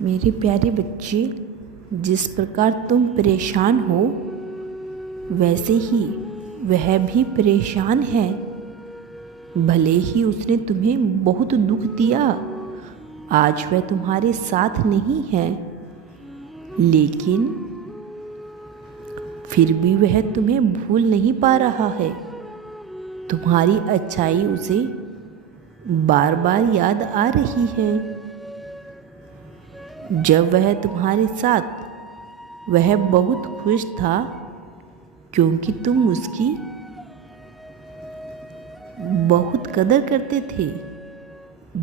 मेरे प्यारे बच्चे, जिस प्रकार तुम परेशान हो वैसे ही वह भी परेशान है। भले ही उसने तुम्हें बहुत दुख दिया, आज वह तुम्हारे साथ नहीं है, लेकिन फिर भी वह तुम्हें भूल नहीं पा रहा है। तुम्हारी अच्छाई उसे बार बार याद आ रही है। जब वह तुम्हारे साथ वह बहुत खुश था, क्योंकि तुम उसकी बहुत कदर करते थे।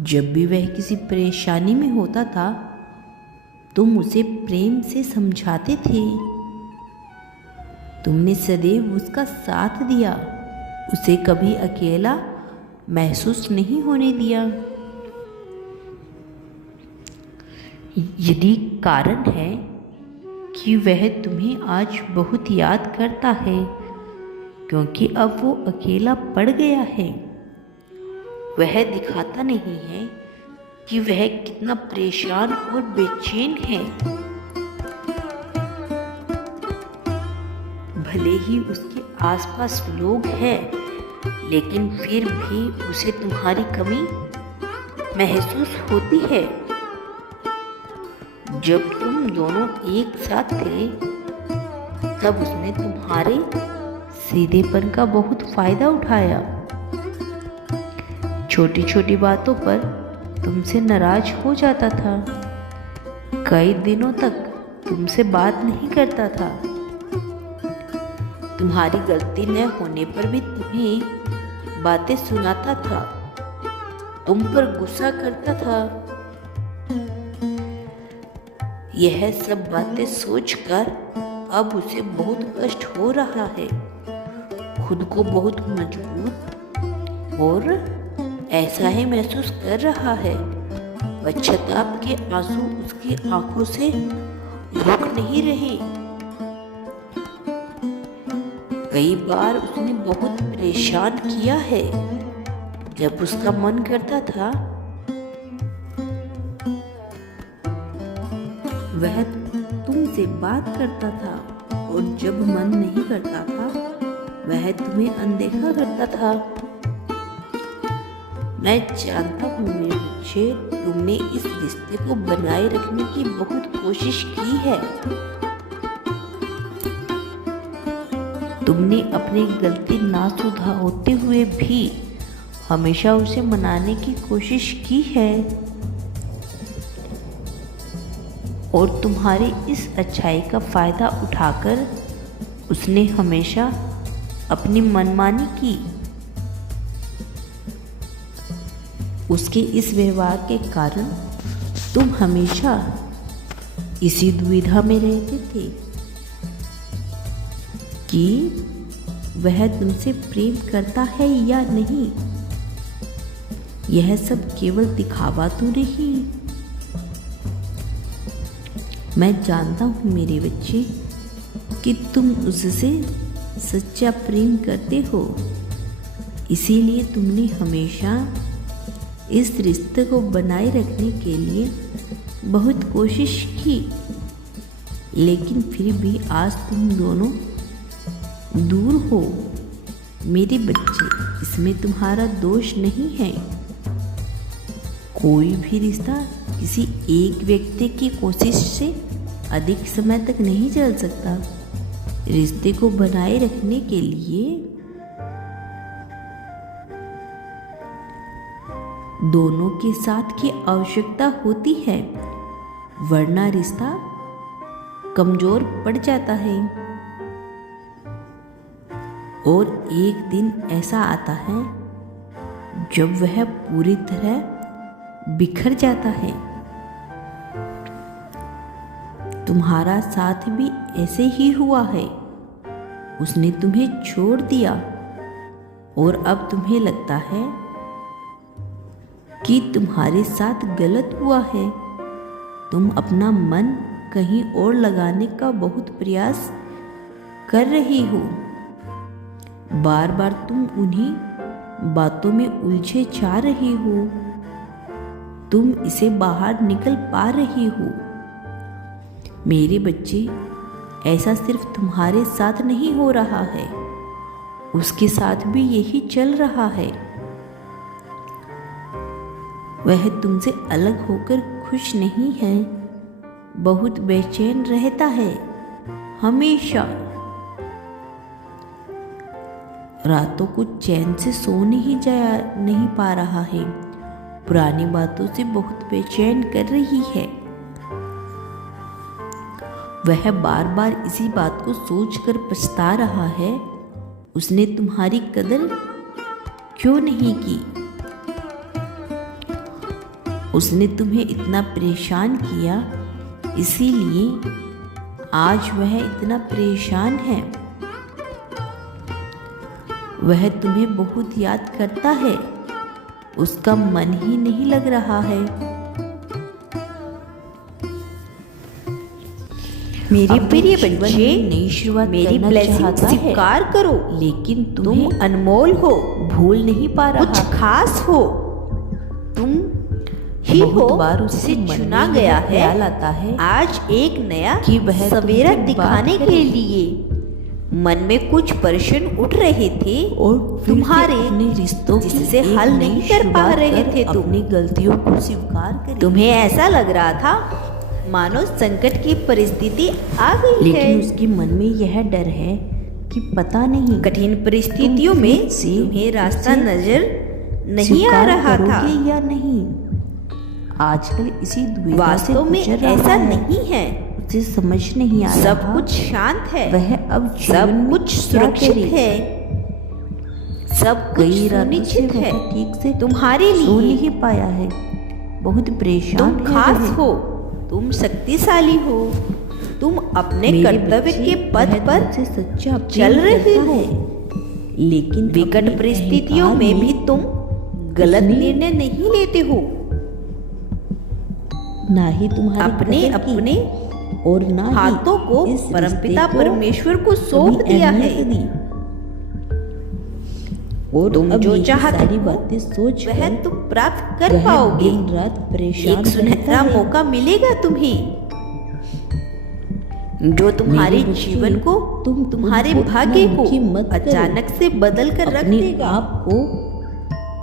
जब भी वह किसी परेशानी में होता था, तुम उसे प्रेम से समझाते थे। तुमने सदैव उसका साथ दिया, उसे कभी अकेला महसूस नहीं होने दिया। यही कारण है कि वह तुम्हें आज बहुत याद करता है, क्योंकि अब वो अकेला पड़ गया है। वह दिखाता नहीं है कि वह कितना परेशान और बेचैन है। भले ही उसके आसपास लोग हैं, लेकिन फिर भी उसे तुम्हारी कमी महसूस होती है। जब तुम दोनों एक साथ थे, तब उसने तुम्हारे सीधेपन का बहुत फायदा उठाया। छोटी छोटी बातों पर तुमसे नाराज हो जाता था। कई दिनों तक तुमसे बात नहीं करता था। तुम्हारी गलती न होने पर भी तुम्हें बातें सुनाता था, तुम पर गुस्सा करता था। यह सब बातें सोचकर अब उसे बहुत कष्ट हो रहा है। खुद को बहुत मजबूत और ऐसा ही महसूस कर रहा है। पश्चाताप के आंसू उसकी आंखों से रुक नहीं रहे। कई बार उसने बहुत परेशान किया है। जब उसका मन करता था, वह तुमसे बात करता था, और जब मन नहीं करता था, वह तुम्हें अनदेखा करता था। मैं जानता हूँ मेरे बच्चे, तुमने इस रिश्ते को बनाए रखने की बहुत कोशिश की है। तुमने अपनी गलती ना सुधार होते हुए भी हमेशा उसे मनाने की कोशिश की है, और तुम्हारी इस अच्छाई का फायदा उठाकर उसने हमेशा अपनी मनमानी की। उसके इस व्यवहार के कारण तुम हमेशा इसी दुविधा में रहते थे कि वह तुमसे प्रेम करता है या नहीं। यह सब केवल दिखावा तो नहीं। मैं जानता हूँ मेरे बच्चे कि तुम उससे सच्चा प्रेम करते हो, इसीलिए तुमने हमेशा इस रिश्ते को बनाए रखने के लिए बहुत कोशिश की। लेकिन फिर भी आज तुम दोनों दूर हो। मेरे बच्चे, इसमें तुम्हारा दोष नहीं है। कोई भी रिश्ता किसी एक व्यक्ति की कोशिश से अधिक समय तक नहीं चल सकता। रिश्ते को बनाए रखने के लिए दोनों के साथ की आवश्यकता होती है, वरना रिश्ता कमजोर पड़ जाता है। और एक दिन ऐसा आता है जब वह पूरी तरह बिखर जाता है। तुम्हारा साथ भी ऐसे ही हुआ है। उसने तुम्हें छोड़ दिया, और अब तुम्हें लगता है कि तुम्हारे साथ गलत हुआ है। तुम अपना मन कहीं और लगाने का बहुत प्रयास कर रही हो। बार बार तुम उन्हीं बातों में उलझे जा रही हो। तुम इसे बाहर निकल पा रही हो, मेरे बच्चे, ऐसा सिर्फ तुम्हारे साथ नहीं हो रहा है, उसके साथ भी यही चल रहा है। वह तुमसे अलग होकर खुश नहीं है, बहुत बेचैन रहता है हमेशा। रातों को चैन से सो नहीं पा रहा है, पुरानी बातों से बहुत बेचैन कर रही है। वह बार बार इसी बात को सोचकर पछता रहा है, उसने तुम्हारी कदर क्यों नहीं की। उसने तुम्हें इतना परेशान किया, इसीलिए आज वह इतना परेशान है। वह तुम्हें बहुत याद करता है, उसका मन ही नहीं लग रहा है। मेरे प्रिय बच्चे, नई शुरुआत मेरी ब्लेसिंग स्वीकार करो। लेकिन तुम अनमोल हो, भूल नहीं पा रहा, कुछ खास हो, तुम ही हो जिसे चुना गया है। ख्याल आता है आज एक नया कि वह सवेरा तुमसे दिखाने बात के लिए मन में कुछ प्रश्न उठ रहे थे और तुम्हारे अपने रिश्तों जिससे हल नहीं कर पा रहे थे। तुम अपनी गलतियों को स्वीकार करें। तुम्हें ऐसा लग रहा था मानो संकट की परिस्थिति आ गई है, लेकिन उसके मन में यह डर है कि पता नहीं कठिन परिस्थितियों में तुम्हें रास्ता नजर नहीं आ रहा था या नहीं। आजकल इसी दुविधा से वास्तव में गुजर रहा ऐसा है। नहीं है, उसे समझ नहीं आ रहा, सब कुछ शांत है, वह अब सब कुछ सुरक्षित है, सब कुछ कई रातों से सुनिश्चित है। वह ठीक से तुम्हारे सो लिए नहीं पाया है, बहुत परेशान तुम है खास वह। हो, तुम शक्तिशाली हो, तुम अपने मेरे कर्तव्य बच्चे, के पथ वह पर तुमसे सच्चा प्रेम चल रहे करता हो, है, लेकिन विकट अपने परिस्थितियों अहंकार में भी तुम गलत उसने निर्णय नहीं लेते हो। ना ही तुम्हारी अपने कदर की अपने और ना ही हाथों को इस परमपिता रिश्ते को परमेश्वर को सौंप कभी दिया है। अहमियत दी। और तुम अब जो यही चाहते सारी हो, बातें सोच वह कर तुम प्राप्त कर वह पाओगे। दिन रात परेशान एक सुनहरा रहता है। मौका मिलेगा तुम्हें, जो तुम्हारे मेरे बच्चे, जीवन को तुम तुम्हारे खुद को भाग्य इतना को दुखी मत करो। अचानक से बदल कर रख अपने देगा। आप को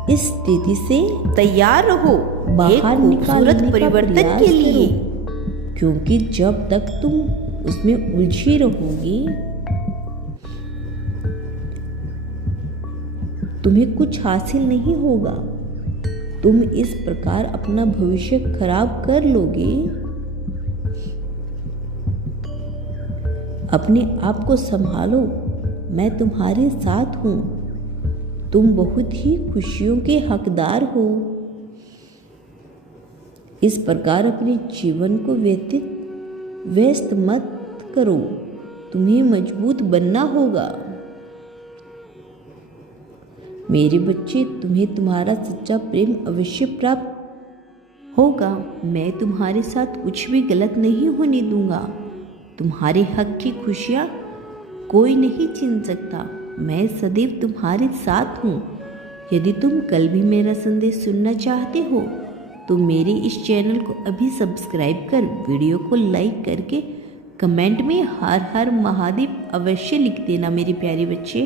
इस स्थिति से तैयार रहो एक बाहर खूबसूरत निकालने का परिवर्तन प्रयास के लिए। करो, क्योंकि जब तक तुम उसमें उलझी रहोगी, तुम्हें कुछ हासिल नहीं होगा। तुम इस प्रकार अपना भविष्य खराब कर लोगे। अपने आप को संभालो, मैं तुम्हारे साथ हूं। तुम बहुत ही खुशियों के हकदार हो। इस प्रकार अपने जीवन को व्यस्त मत करो, तुम्हें मजबूत बनना होगा। मेरे बच्चे, तुम्हें तुम्हारा सच्चा प्रेम अवश्य प्राप्त होगा। मैं तुम्हारे साथ कुछ भी गलत नहीं होने दूंगा। तुम्हारे हक की खुशियाँ कोई नहीं छीन सकता। मैं सदैव तुम्हारे साथ हूँ। यदि तुम कल भी मेरा संदेश सुनना चाहते हो तो मेरे इस चैनल को अभी सब्सक्राइब कर वीडियो को लाइक करके कमेंट में हर हर महादेव अवश्य लिख देना मेरे प्यारे बच्चे।